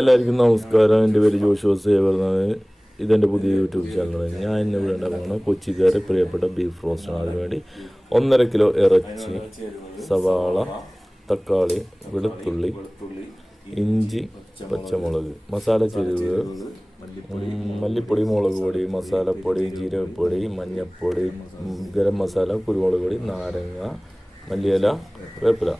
എല്ലാവർക്കും നമസ്കാരം. എൻ്റെ പേര് ജോഷുവ സേവർന്നാണ്. ഇതെൻ്റെ പുതിയ യൂട്യൂബ് ചാനലാണ്. ഞാൻ ഇന്ന് ഇവിടെ ഉണ്ടാക്കുന്ന കൊച്ചിക്കാരെ പ്രിയപ്പെട്ട ബീഫ് റോസ്റ്റാണ്. അതിനുവേണ്ടി 1.5 കിലോ ഇറച്ചി, സവാള, തക്കാളി, വെളുത്തുള്ളി, ഇഞ്ചി, പച്ചമുളക്, മസാല ചേരുവകൾ, മല്ലിപ്പൊടി, മുളക് പൊടി, മസാലപ്പൊടി, ജീരകപ്പൊടി, മഞ്ഞൾപ്പൊടി, ഗരം മസാല, കുരുമുളക് പൊടി, നാരങ്ങ, മല്ലിയില, വേപ്പില.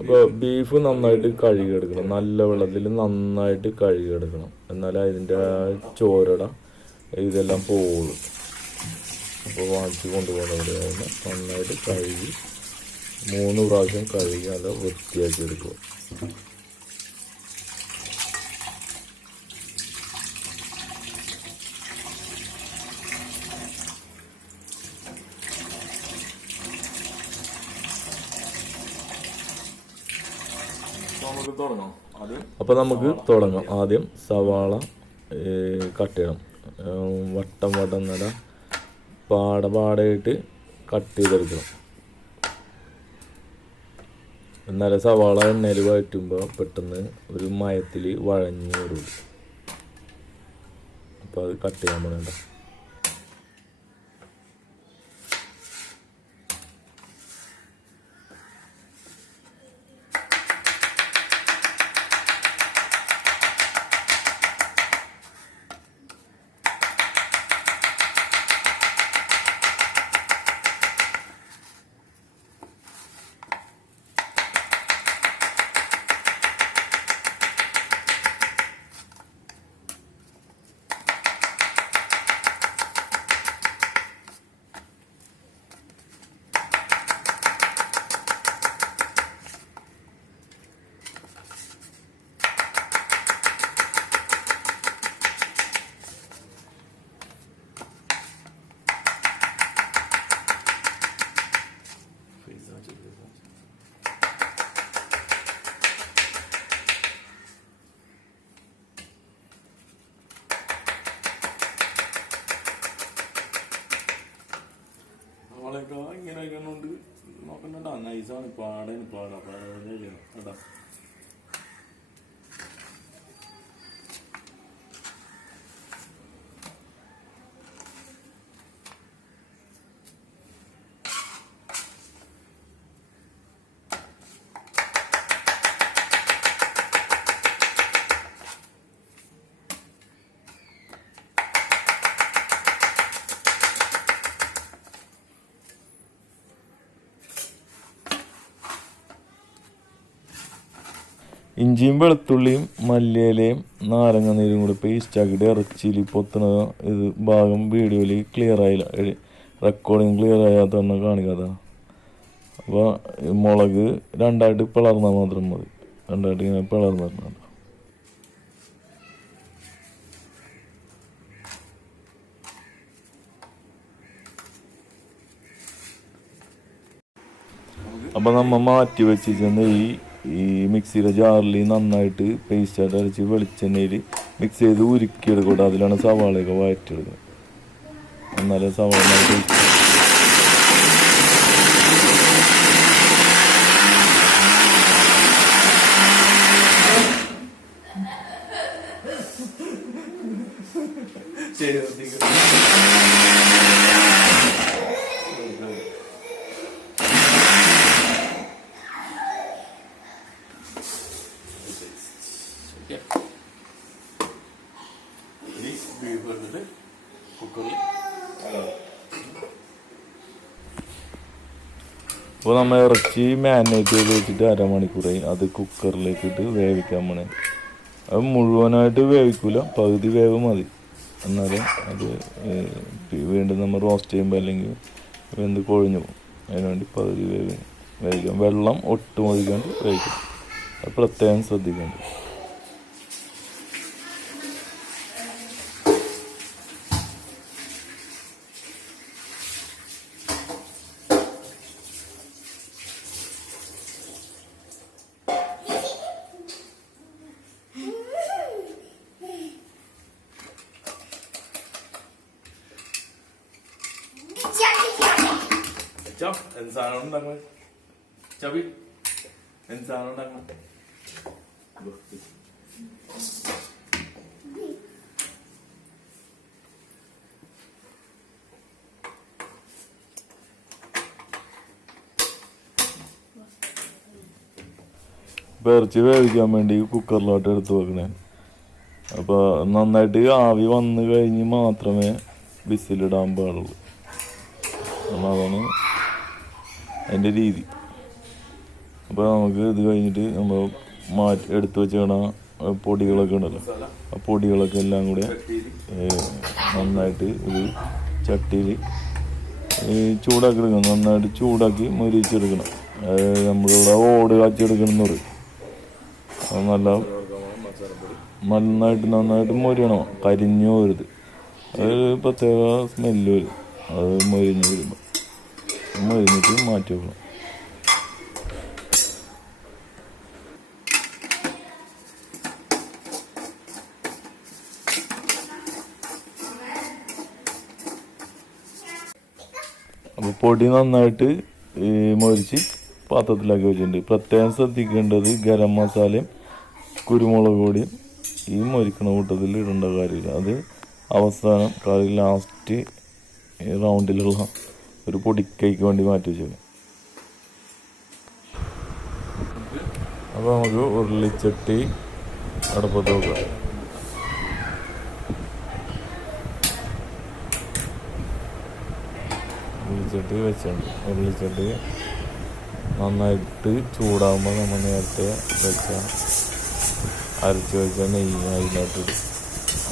അപ്പോൾ ബീഫ് നന്നായിട്ട് കഴുകിയെടുക്കണം. നല്ല വെള്ളത്തിൽ നന്നായിട്ട് കഴുകിയെടുക്കണം. എന്നാലേ അതിൻ്റെ ചോരട ഇതെല്ലാം പോവുള്ളൂ. അപ്പോൾ വാങ്ങിച്ച് കൊണ്ടുപോകുന്നവരെ നന്നായിട്ട് കഴുകി 3 പ്രാവശ്യം കഴുകി നല്ല വൃത്തിയാക്കി എടുക്കുക. അപ്പോൾ നമുക്ക് തുടങ്ങാം. ആദ്യം സവാള കട്ട് ചെയ്യണം. വട്ടം നട പാടപാടായിട്ട് കട്ട് ചെയ്തെടുക്കണം. എന്നാലും സവാള എണ്ണയിൽ വഴറ്റുമ്പോൾ പെട്ടെന്ന് ഒരു മയത്തിൽ വഴഞ്ഞ് വരും. അപ്പോൾ അത് കട്ട് ചെയ്യാൻ വേണ്ട. ഇങ്ങനെ കൊണ്ട് നോക്കണ്ട. നൈസാണ്, പാടാ കേട്ടാ. ഇഞ്ചിയും വെളുത്തുള്ളിയും മല്ലിയിലയും നാരങ്ങ നീരും കൂടി പേസ്റ്റ് ആക്കിയിട്ട് ഇറച്ചിയിൽ പൊത്തണ ഇത് ഭാഗം വീഡിയോയിൽ ക്ലിയർ ആയില്ല, റെക്കോർഡിങ് ക്ലിയർ ആകാത്തതാണ് കാണിക്കാത്ത. അപ്പോൾ മുളക് 2ആയിട്ട് പിളർന്നാൽ മാത്രം മതി. 2ആയിട്ട് ഇങ്ങനെ പിളർന്നിരുന്നത്. അപ്പോൾ നമ്മൾ മാറ്റി വെച്ചിട്ട് ഈ മിക്സിയുടെ ജാറിൽ നന്നായിട്ട് പേസ്റ്റായിട്ട് അരച്ച് വെളിച്ചെണ്ണയിൽ മിക്സ് ചെയ്ത് ഉരുക്കിയെടുക്കട്ടെ. അതിലാണ് സവാളയൊക്കെ വഴറ്റിയെടുക്കുന്നത്. എന്നാലും സവാള അപ്പോൾ നമ്മൾ ഇറച്ചി മാരിനേറ്റ് ചെയ്ത് വെച്ചിട്ട് 1/2 മണിക്കൂറായി. അത് കുക്കറിലേക്ക് ഇട്ട് വേവിക്കാൻ പോണേ. അത് മുഴുവനായിട്ട് വേവിക്കില്ല, പകുതി വേവ് മതി. എന്നാലും അത് വീണ്ടും നമ്മൾ റോസ്റ്റ് ചെയ്യുമ്പോൾ അല്ലെങ്കിൽ വെന്ത് കൊഴിഞ്ഞു പോകും. അതിനുവേണ്ടി പകുതി വേവിക്കാം. വെള്ളം ഒട്ടും ഒഴിക്കാണ്ട് വേവിക്കണം. അത് പ്രത്യേകം ശ്രദ്ധിക്കേണ്ടത്. ഇറച്ചി വേവിക്കാൻ വേണ്ടി കുക്കറിലോട്ട് എടുത്ത് വെക്കണേ. അപ്പോൾ നന്നായിട്ട് ആവി വന്നു കഴിഞ്ഞ് മാത്രമേ വിസിലിടാൻ പാടുള്ളൂ. അപ്പം അതാണ് അതിൻ്റെ രീതി. അപ്പോൾ നമുക്ക് ഇത് കഴിഞ്ഞിട്ട് നമ്മൾ എടുത്ത് വെച്ചേക്കണ പൊടികളൊക്കെ ഉണ്ടല്ലോ, ആ പൊടികളൊക്കെ എല്ലാം കൂടെ നന്നായിട്ട് ഒരു ചട്ടിയിൽ ചൂടാക്കി എടുക്കണം. നന്നായിട്ട് ചൂടാക്കി മൊരിച്ചെടുക്കണം. നമ്മളിവിടെ ഓട് കാച്ചെടുക്കണം എന്ന് പറയും. അത് നന്നായിട്ട് മൊരിയണം, കരിഞ്ഞു പോരുത്. അത് പ്രത്യേക സ്മെല്ല് വരും. അത് മൊരിഞ്ഞ് വരുമ്പോൾ മൊരിഞ്ഞിട്ട് മാറ്റി വെക്കണം. അപ്പോൾ പൊടി നന്നായിട്ട് മൊരിച്ച് പാത്രത്തിലാക്കി വെച്ചിട്ടുണ്ട്. പ്രത്യേകം ശ്രദ്ധിക്കേണ്ടത് ഗരം മസാലയും കുരുമുളക് പൊടിയും ഈ മൊരിക്കണ കൂട്ടത്തിൽ ഇടേണ്ട കാര്യമില്ല. അത് അവസാനം കറി ലാസ്റ്റ് റൗണ്ടിലുള്ള ഒരു പൊടിക്കൈക്ക് വേണ്ടി മാറ്റി വെച്ചേക്കും. അപ്പോൾ നമുക്ക് ഉരുളിച്ചട്ടി അടുപ്പത്ത് വെക്കാം. ഉരുളിച്ചട്ടി വെച്ചിട്ടുണ്ട്. ഉരുളിച്ചട്ടി നന്നായിട്ട് ചൂടാകുമ്പോൾ നമ്മൾ നേരത്തെ അരച്ച് വെച്ച നെയ്യ് അതിനകത്തിടും.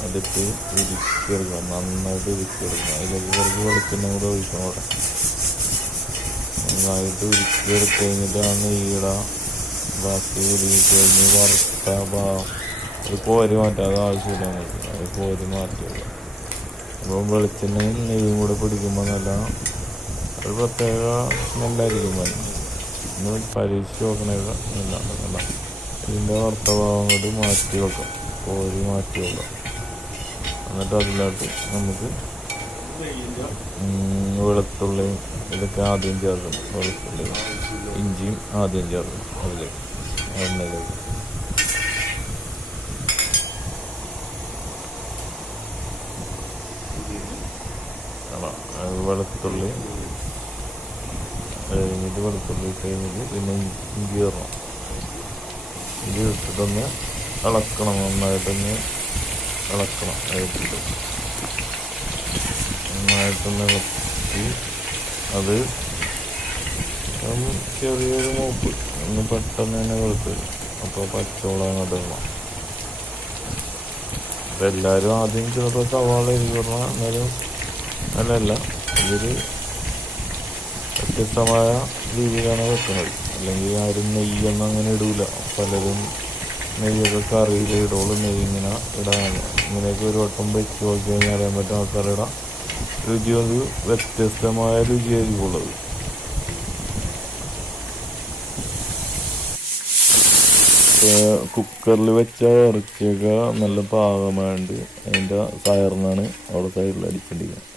അതിട്ട് ഉരുക്കിയെടുക്കണം, നന്നായിട്ട് ഉരുക്കിയെടുക്കണം. അതിലേക്ക് കുറച്ച് വെളിച്ചെണ്ണ കൂടെ ഒഴിക്കണം. അവിടെ നന്നായിട്ട് ഉരുക്കിയെടുത്ത് കഴിഞ്ഞിട്ട് ആ നെയ്യുടെ ബാക്കി ഉരുക്കി കഴിഞ്ഞ് വറുത്ത അത് കോരി മാറ്റാതെ ആവശ്യമില്ല. അത് കോരി മാറ്റുക. അപ്പോൾ വെളിച്ചെണ്ണയും നെയ്യും കൂടെ പിടിക്കുമ്പോൾ നല്ല ഒരു പ്രത്യേക സ്മെല്ലായിരിക്കും. പരീക്ഷ നോക്കണേക്ക നല്ല ഇതിൻ്റെ വറുത്ത ഭാഗം കൊണ്ട് മാറ്റി വെക്കാം, കോരി മാറ്റി വെക്കാം. എന്നിട്ട് അതിലോട്ട് നമുക്ക് വെളുത്തുള്ളിയും ഇതൊക്കെ ആദ്യം ചേർക്കണം. വെളുത്തുള്ളിയും ഇഞ്ചിയും ആദ്യം ചേർക്കണം അതിലേക്ക്, എണ്ണയിലേക്ക്. വെളുത്തുള്ളി കഴിഞ്ഞിട്ട് വെളുത്തുള്ളി കഴിഞ്ഞിട്ട് പിന്നെ ഇഞ്ചി ഇടണം. ഇഞ്ചി ഇട്ടിട്ടൊന്ന് ഇളക്കണം, നന്നായിട്ടൊന്ന് ഇളക്കണം. ഇളക്കിയിട്ട് നന്നായിട്ടൊന്ന് ഇളക്കി അത് ചെറിയൊരു മൂപ്പ് ഒന്ന് പെട്ടെന്ന് തന്നെ വെളുത്ത് വരും. അപ്പോൾ പച്ചവളം അങ്ങോട്ട് ഇടണം. അപ്പോൾ എല്ലാവരും ആദ്യം ചിലപ്പോൾ സവാള ഇരിക്കണം, എന്നാലും അല്ലല്ല, ഇതൊരു വ്യത്യസ്തമായ രീതിയിലാണ് വെക്കുന്നത്. അല്ലെങ്കിൽ ആരും നെയ്യൊന്നും അങ്ങനെ ഇടൂല. പലരും നെയ്യൊക്കെ കറിയിൽ ഇടുള്ളൂ. നെയ്യ് ഇങ്ങനെ ഇടാൻ ഇങ്ങനെയൊക്കെ ഒരു വട്ടം വെച്ച് നോക്കി കഴിഞ്ഞാൽ അറിയാൻ പറ്റും ആൾക്കാരുടെ രുചി ഒരു വ്യത്യസ്തമായ രുചിയായിരിക്കുള്ളത്. കുക്കറിൽ വെച്ച ഇറച്ചിയൊക്കെ നല്ല പാകമായിട്ട് അതിൻ്റെ സയറിനാണ് അവിടെ സൈഡിൽ അടിക്കേണ്ടിയിരിക്കുന്നത്.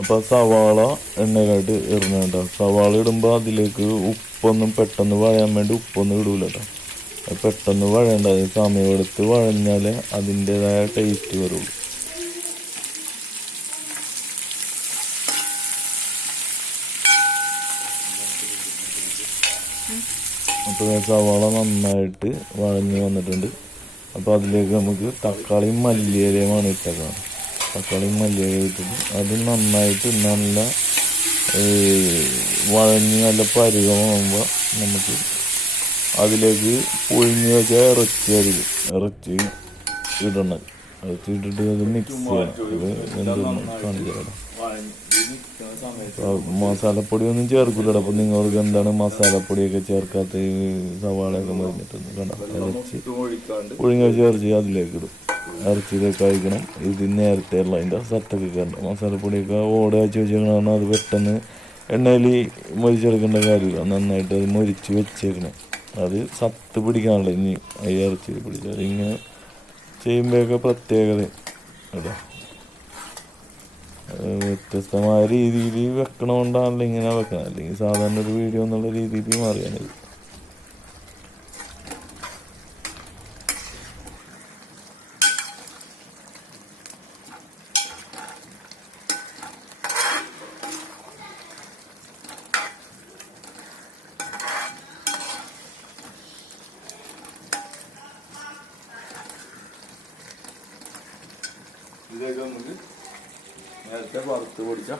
അപ്പോൾ സവാള എണ്ണയിലായിട്ട് ഇടണം കേട്ടോ. സവാള ഇടുമ്പോൾ അതിലേക്ക് ഉപ്പൊന്നും പെട്ടെന്ന് വഴയാൻ വേണ്ടി ഉപ്പൊന്നും ഇടൂല കേട്ടോ. പെട്ടെന്ന് വഴയേണ്ട, സമയമെടുത്ത് വഴഞ്ഞാലേ അതിൻ്റെതായ ടേസ്റ്റ് വരുള്ളൂ. അപ്പോൾ സവാള നന്നായിട്ട് വഴഞ്ഞ് വന്നിട്ടുണ്ട്. അപ്പോൾ അതിലേക്ക് നമുക്ക് തക്കാളിയും മല്ലിയിലയുമാണ് ഇട്ടേക്കുന്നത്. തക്കാളിയും മല്ലിയില ഇട്ടിട്ട് അത് നന്നായിട്ട് നല്ല വഴഞ്ഞ് നല്ല പരുവമാകുമ്പോൾ നമുക്ക് അതിലേക്ക് പുഴുങ്ങി വെച്ച ഇറച്ചി ഇടണം. ഇറച്ചി ഇട്ടിട്ട് അത് മിക്സ് ചെയ്യണം. ഇത് എന്തൊന്നും കാണിച്ചു. മസാലപ്പൊടിയൊന്നും ചേർക്കില്ല. അപ്പോൾ നിങ്ങൾക്ക് എന്താണ് മസാലപ്പൊടിയൊക്കെ ചേർക്കാത്ത സവാളയൊക്കെ മറിഞ്ഞിട്ടൊന്നും കണ്ട ഇറച്ചി പുഴുങ്ങി വെച്ച ഇറച്ചി അതിലേക്ക് ഇടും. ഇറച്ചിയിലേക്ക് കഴിക്കണം. ഇത് നേരത്തെ ഉള്ള അതിൻ്റെ സത്തൊക്കെ കണ്ട മസാലപ്പൊടിയൊക്കെ ഓടെ വെച്ച് വെച്ചേക്കണം. അത് പെട്ടെന്ന് എണ്ണയിൽ മൊരിച്ചെടുക്കേണ്ട കാര്യമില്ല. നന്നായിട്ട് അത് മൊരിച്ച് വെച്ചേക്കണം. അത് സത്ത് പിടിക്കാനുള്ള ഇനി ഈ ഇറച്ചി പിടിച്ചാൽ ഇങ്ങനെ ചെയ്യുമ്പോഴൊക്കെ പ്രത്യേകത കേട്ടോ. വ്യത്യസ്തമായ രീതിയിൽ വെക്കണോണ്ടാണല്ലോ ഇങ്ങനെ വെക്കണം, അല്ലെങ്കിൽ സാധാരണ ഒരു വീഡിയോ എന്നുള്ള രീതിയിൽ മാറിയാണിത്. ഇതൊക്കെ നമുക്ക് നേരത്തെ വറുത്ത് പൊടിച്ച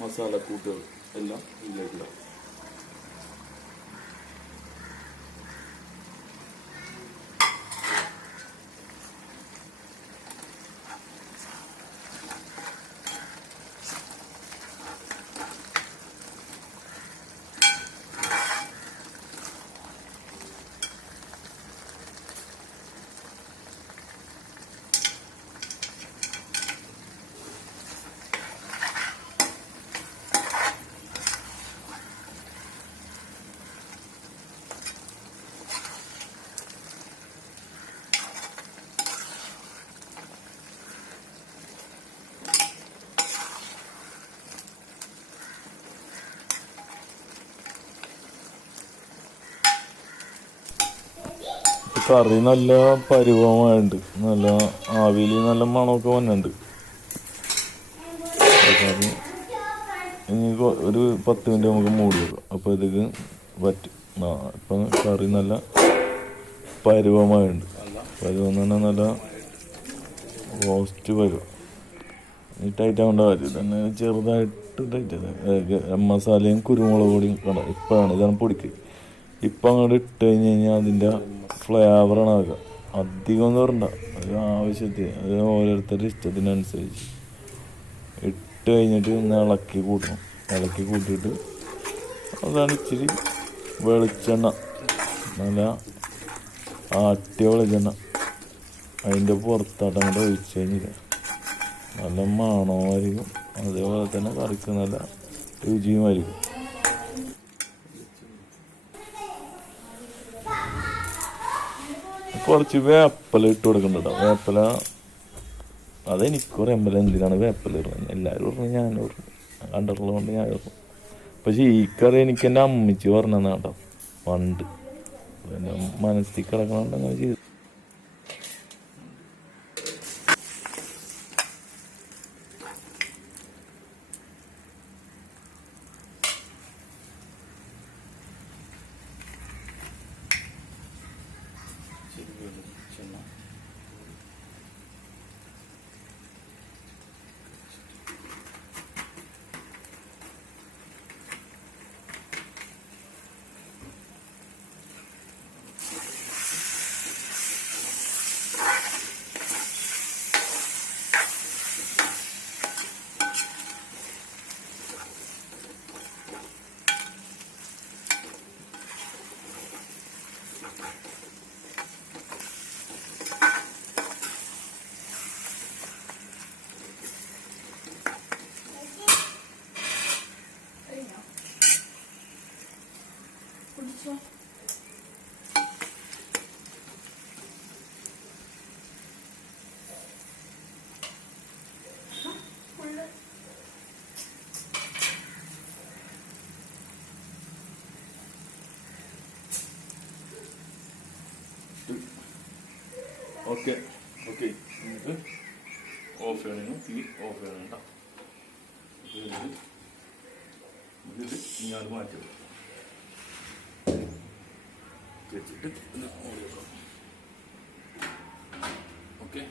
മസാലക്കൂട്ടുകൾ എല്ലാം ഇതിലേക്കിടാം. കറി നല്ല പരിവമായുണ്ട്, നല്ല ആവിയിൽ നല്ല മണമൊക്കെ വന്നിട്ടുണ്ട്. കറി ഇനി ഒരു 10 മിനിറ്റ് നമുക്ക് മൂടി വെക്കാം. അപ്പോൾ ഇതൊക്കെ പറ്റും. ഇപ്പം കറി നല്ല പരിവമായുണ്ട്. പരിവം എന്ന് പറഞ്ഞാൽ നല്ല റോസ്റ്റ് പരുവം. ഈ ടൈറ്റ് ആവേണ്ട കാര്യം തന്നെ, ചെറുതായിട്ട് ടൈറ്റ്. മസാലയും കുരുമുളക് പൊടിയും ഇപ്പോഴാണ് ഇതാണ് പൊടിക്ക്. ഇപ്പം അങ്ങോട്ട് ഇട്ട് കഴിഞ്ഞ് കഴിഞ്ഞാൽ അതിൻ്റെ ഫ്ലേവറാണ് ആക്കുക. അധികം ഒന്നും വരണ്ട, അത് ആവശ്യത്തിന്, അത് ഓരോരുത്തരുടെ ഇഷ്ടത്തിനനുസരിച്ച് ഇട്ട് കഴിഞ്ഞിട്ട് ഒന്ന് ഇളക്കി കൂട്ടണം. ഇളക്കി കൂട്ടിയിട്ട് അതാണ് ഇച്ചിരി വെളിച്ചെണ്ണ, നല്ല ആട്ടിയ വെളിച്ചെണ്ണ അതിൻ്റെ പുറത്തായിട്ട് അങ്ങോട്ട് ഒഴിച്ച് കഴിഞ്ഞില്ല നല്ല മണമായിരിക്കും. അതേപോലെ തന്നെ കറിക്ക് നല്ല രുചിയുമായിരിക്കും. കുറച്ച് വേപ്പില ഇട്ട് കൊടുക്കുന്നുണ്ടോ. വേപ്പില അതെനിക്കൊരു എമ്പല എന്തിനാണ് വേപ്പില ഇടുന്നത്, എല്ലാവരും പറഞ്ഞു, ഞാനും പറഞ്ഞു, കണ്ടിട്ടുള്ളതുകൊണ്ട് ഞാൻ പറഞ്ഞു. പക്ഷെ ഈ കറി എനിക്ക് എൻ്റെ അമ്മച്ചി പറഞ്ഞതാണ് കേട്ടോ, പണ്ട് എൻ്റെ മനസ്സിൽ കിടക്കണോണ്ട് അങ്ങനെ ചെയ്തു. ഓക്കെ ഓക്കെ, നമുക്ക് ഓഫ് ചെയ്യണം, തീ ഓഫ് ചെയ്യണം കേട്ടോ. ഇത് ഞാൻ മാറ്റി വെച്ചിട്ട് ഓക്കെ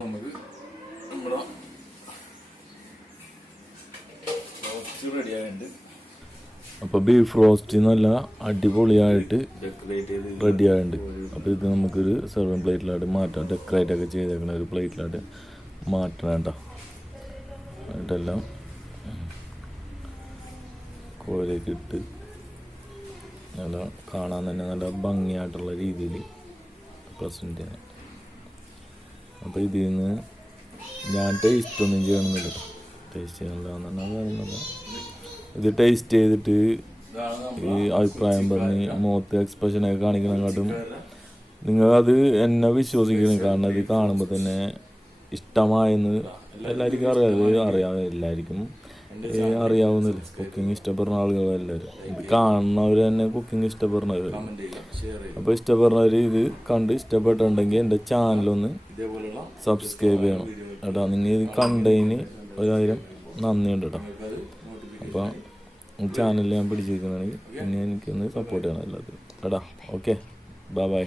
നമുക്ക് നമ്മുടെ റോസ്റ്റ് റെഡി ആയിട്ടുണ്ട്. അപ്പോൾ ബീഫ് റോസ്റ്റ് നല്ല അടിപൊളിയായിട്ട് റെഡി ആയിട്ടുണ്ട്. അപ്പോൾ ഇത് നമുക്കൊരു സെർവിങ് പ്ലേറ്റിലായിട്ട് മാറ്റാം. ഡെക്കറേറ്റ് ഒക്കെ ചെയ്തേക്കുന്ന ഒരു പ്ലേറ്റിലായിട്ട് മാറ്റണം കേട്ടോ. എന്നിട്ടെല്ലാം കോലേക്ക് ഇട്ട് നല്ല കാണാൻ തന്നെ നല്ല ഭംഗിയായിട്ടുള്ള രീതിയിൽ പ്രസൻറ്റ് ചെയ്യണം. അപ്പോൾ ഇതിൽ നിന്ന് ഞാൻ ടേസ്റ്റ് ഒന്നും ചെയ്യണമെന്നില്ല കേട്ടോ. ടേസ്റ്റ് ചെയ്യണമെന്ന് പറഞ്ഞാൽ ഇത് ടേസ്റ്റ് ചെയ്തിട്ട് ഈ അഭിപ്രായം പറഞ്ഞ് മുഖത്ത് എക്സ്പ്രഷനൊക്കെ കാണിക്കണേക്കാട്ടും നിങ്ങളത് എന്നെ വിശ്വസിക്കണം. കാരണം ഇത് കാണുമ്പോൾ തന്നെ ഇഷ്ടമായെന്ന് എല്ലാവർക്കും അറിയാം എല്ലാവർക്കും അറിയാവുന്നില്ല. കുക്കിംഗ് ഇഷ്ടപ്പെടുന്ന ആളുകളെല്ലാവരും ഇത് കാണുന്നവർ തന്നെ കുക്കിംഗ് ഇഷ്ടപ്പെടുന്നവർ. അപ്പോൾ ഇഷ്ടപ്പെടുന്നവർ ഇത് കണ്ട് ഇഷ്ടപ്പെട്ടിട്ടുണ്ടെങ്കിൽ എൻ്റെ ചാനലൊന്ന് സബ്സ്ക്രൈബ് ചെയ്യണം കേട്ടോ. നിങ്ങൾ ഇത് കണ്ടതിന് 1000 നന്ദിയുണ്ട് കേട്ടോ. അപ്പോൾ ചാനലിൽ ഞാൻ പിടിച്ചിരിക്കുന്നതാണെങ്കിൽ പിന്നെ എനിക്കൊന്ന് സപ്പോർട്ട് ചെയ്യണം എല്ലാത്തിനും കേട്ടോ. Okay, by.